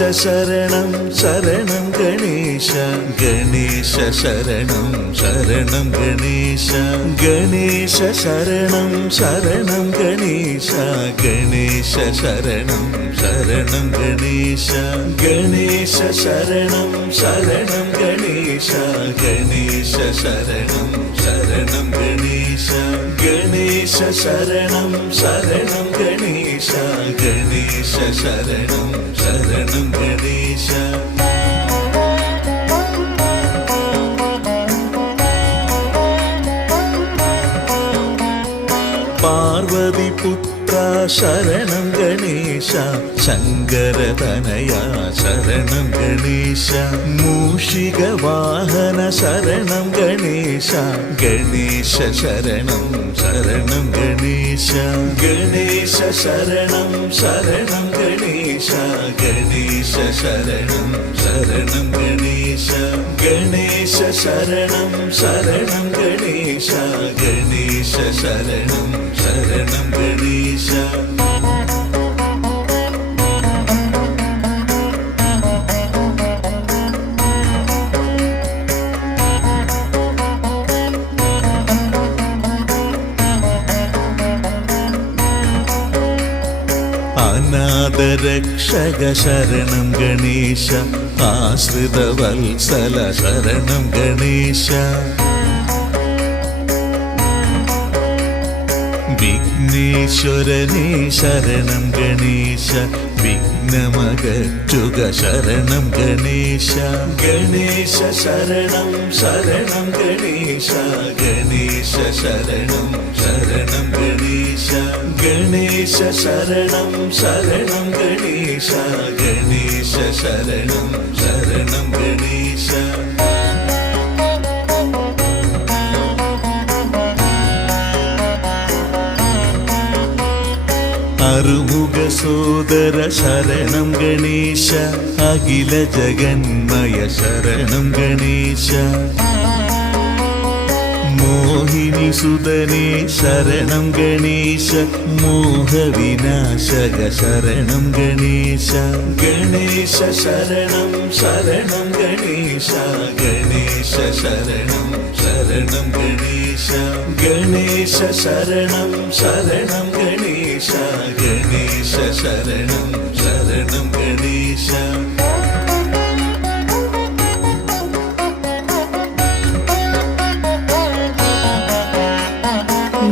ശരണം ശരണം ഗണേശ ഗണേശ ശരണം ശരണം ഗണേശ ഗണേശ ശരണം ശരണം ഗണേശ ഗണേശ ശരണം ശരണം ഗണേശ ഗണേശ ശരണം ശരണം ഗണേശ ഗണേശ ശരണം ശരണം ഗണേശ ഗണേശ ശരണം ശരണം ഗണേശ ഗണേശ ശരണം ശരണം ഗണേശ പാർവതിപുത്ര ശരണം ഗണേശ ശങ്കരതനയ ശരണം ഗണേശ മൂഷികവാഹന ശരണം ഗണേശ ഗണേശ ശരണം ശരണം ഗണേശ ഗണേശ ശരണം ശരണം ഗണേശ ഗണേശ ശരണം ശരണം ഗണേശ ഗണേശ ശരണം ശരണം ഗണേശ ഗണേശ ശരണം ശരണം ഗണേശ അനാഥരക്ഷക ശരണം ഗണേശ ആശ്രിതവത്സല ശരണം ഗണേശ വിഘ്നേശ്വരനേ ശരണം ഗണേശ വിഘ്നമകറ്റുക ശരണം ഗണേശ ഗണേശ ശരണം ശരണം ഗണേശ ഗണേശ ശരണം ശരണം ഗണേശ ഗണേശ ശരണം ശരണം ഗണേശ ഗണേശ ശരണം ശരണം ഗണേശ അറുമുഖ സോദര ശരണം ഗണേശ അഖില ജഗന്മയ ശരണം ഗണേശ മോഹിനി സുതനേ ശരണം ഗണേശ മോഹവിനാശക ശരണം ഗണേശ ഗണേശ ശരണം ശരണം ഗണേശ ഗണേശ ശരണം ശരണം ഗണേശ ഗണേശ ശരണം ശരണം ഗണേശ ഗണേശ ശരണം ശരണം ഗണേശ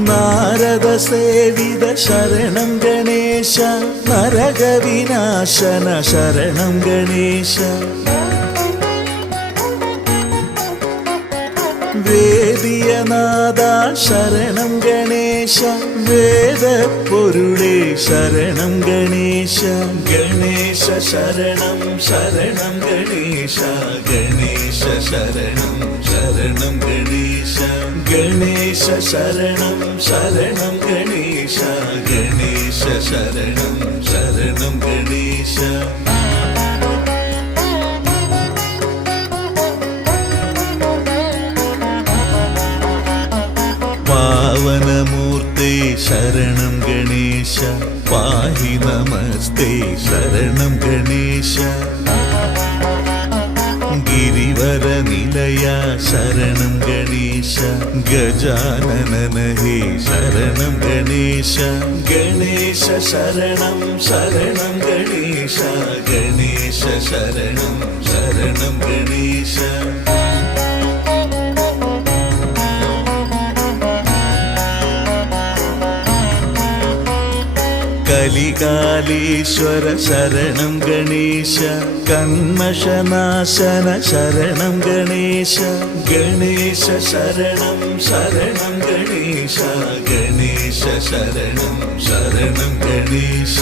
നാരദ സേവിത ശരണം ഗണേശ നരകവിനാശന ശരണം ഗണേശ വേദിയനാഥ ശരണം ഗണേശ വേദപ്പൊരുളേ ശരണം ഗണേശ ഗണേശ ശരണം ശരണം ഗണേശ ഗണേശ ശരണം ശരണം ഗണേശ ഗണേശ ശരണം ശരണം ഗണേശ ഗണേശ ശരണം ശരണം ഗണേശ പാവനമൂർത്തേ ശരണം ഗണേശ പാഹി നമസ്തേ ശരണം ഗണേശ ഗിരിവര നിലയ ശരണം ഗണേശ ഗജാനനഹേ ശരണം ഗണേശ ഗണേശ ശരണം ശരണം ഗണേശ ഗണേശ ശരണം ശരണം ഗണേശ കലികാലേശ്വര ശരണം ഗണേശ കന്മഷനാശന ശരണം ഗണേശ ഗണേശ ശരണം ശരണം ഗണേശ ഗണേശ ശരണം ശരണം ഗണേശ